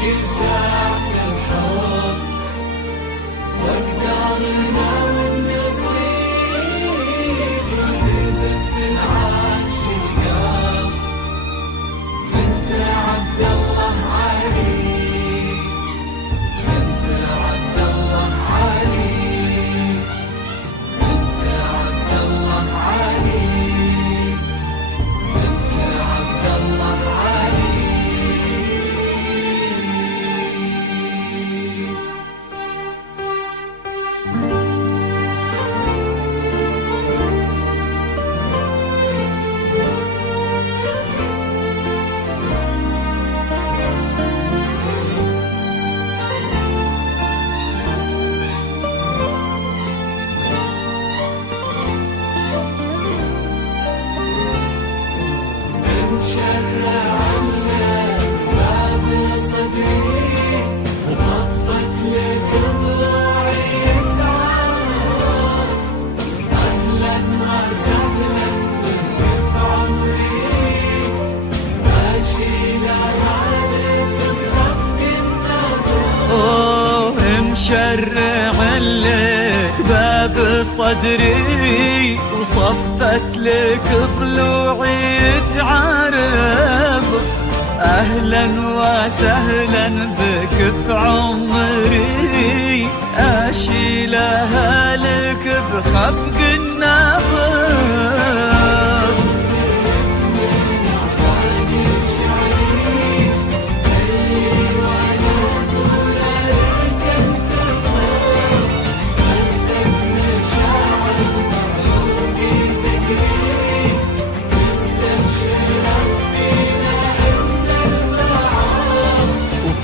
كل ساعة الحب وأقدارنا والنصيب تزف العرش القلب. أنت عبد الله علي، أنت عبد الله علي، أنت عبد الله علي، أنت عبد الله علي. مشرع لك باب صدري وصفت لك ضلوعي تعال. أهلا وسهلا بك في عمري، ماشي لهالك بخفق النظر. مشرع لك باب صدري وصفت لك ضلوعي تعارض. أهلا وسهلا بك في عمري، أشيلها لك بخفق النظر.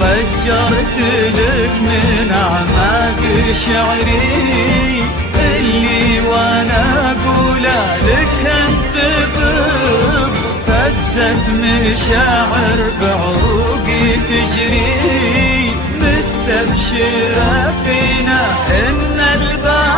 فجرت لك من أعماق شعري اللي وانا اقوله لك انتفض. فزت مشاعر بعروقي تجري، مستبشرة فينا ان البعض.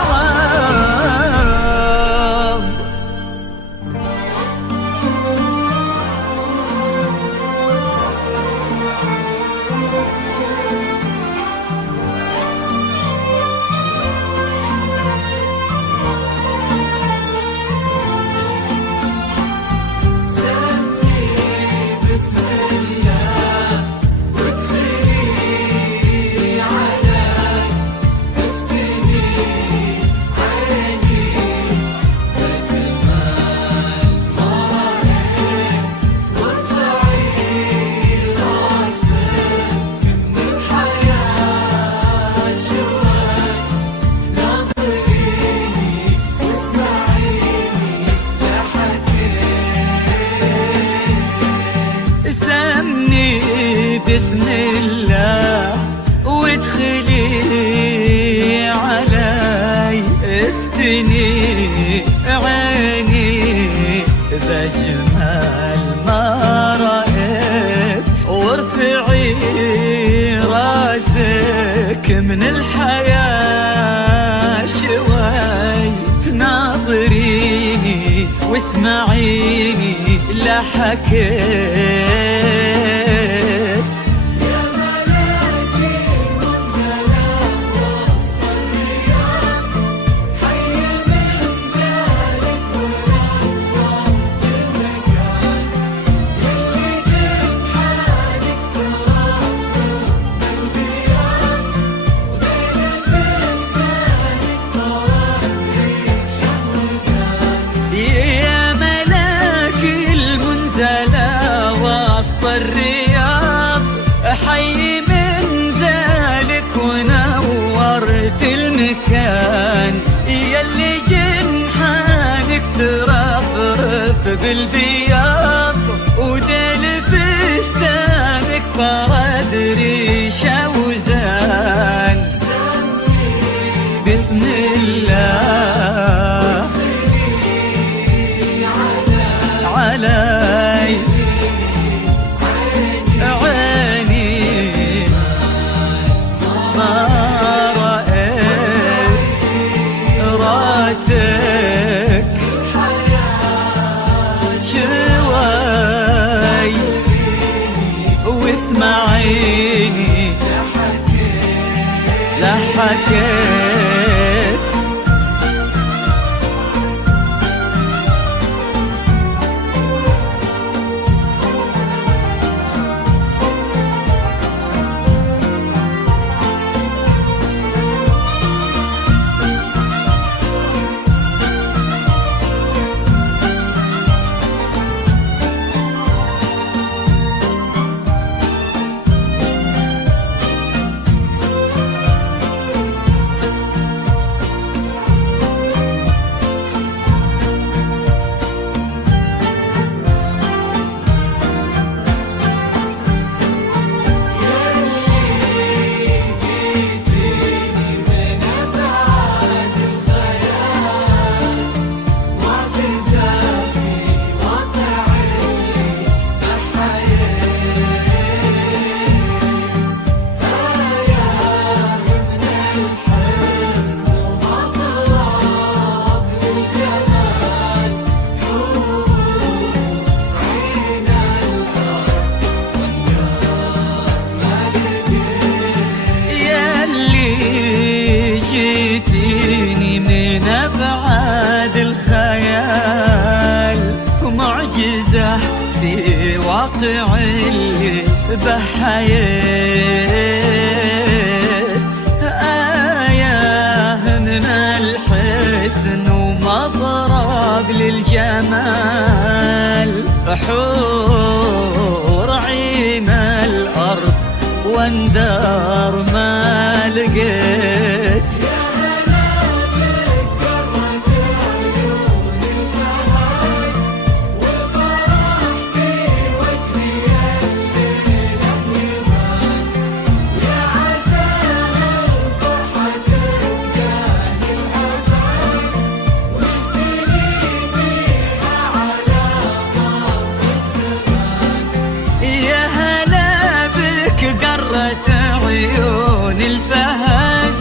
بسم الله وادخلي علي، افتني عيني بجمال ما رأيت. وارفعي راسك من الحياة شوي، ناظريني واسمعيني لا حكيت. يا ملاك المنزلة وسط الريح لا حكيت. في واقع اللي بحياة آية من الحسن ومضرب للجمال، حور عين الأرض واندار ما لقيت. عيون الفهد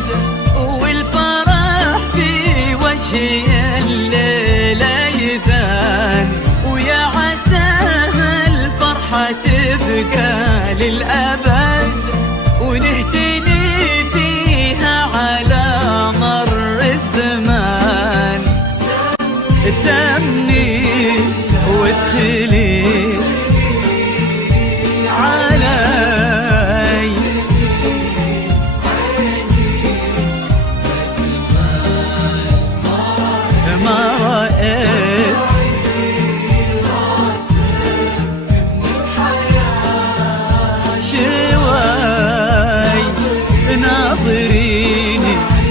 والفرح في وجه الليلة يبان، ويا عساها الفرحة تبقى للأبد، ونهتني فيها على مر الزمان. سمي وادخلي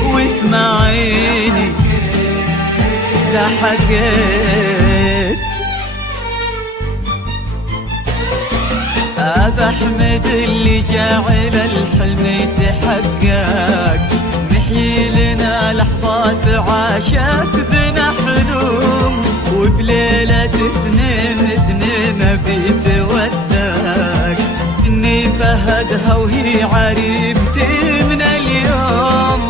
واسمعيني لا حكيت. أحمد اللي جعل الحلم يتحقق، نحيي لنا لحظات عاشت بنا حلوم، وبليلة اثنين بيت ودك، إني فهدها وهي عريبتي من اليوم.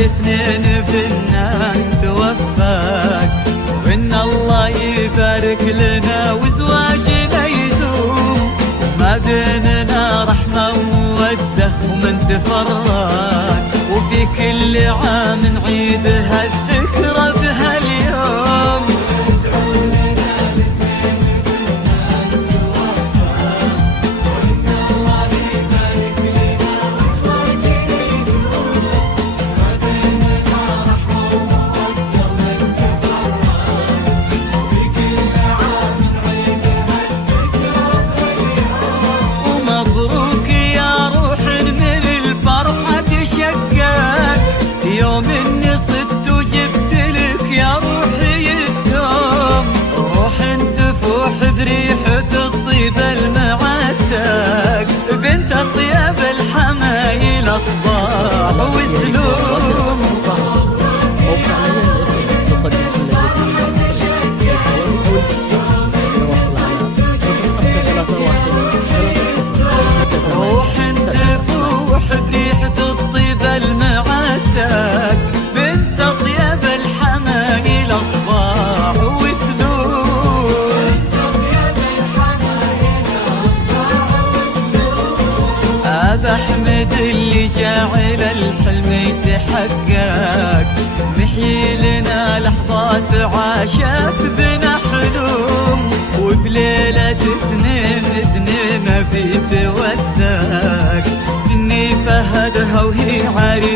الاثنين بنا توفاك، وإن الله يبارك لنا وزواجنا يدوم، ما بيننا رحمة ومودة ومن تفرق، وفي كل عام نعيد هالذكرى بهاليوم. يوم اني صدت وجبت لك يا روحي الدوم، روح تفوح بريحة الطيب المعتق، بنت الطيب الحمايل اطباع وسلوم. روح تفوح بريحة الطيب المعتق، بنت طيب الحمايل اطباع وسلوك. ابا احمد اللي جاعل الحلم يتحقق، محيي لنا لحظات عاشت بنا حلوم، وبليلة اثنين بيتوثق، اني فهدها وهي عريس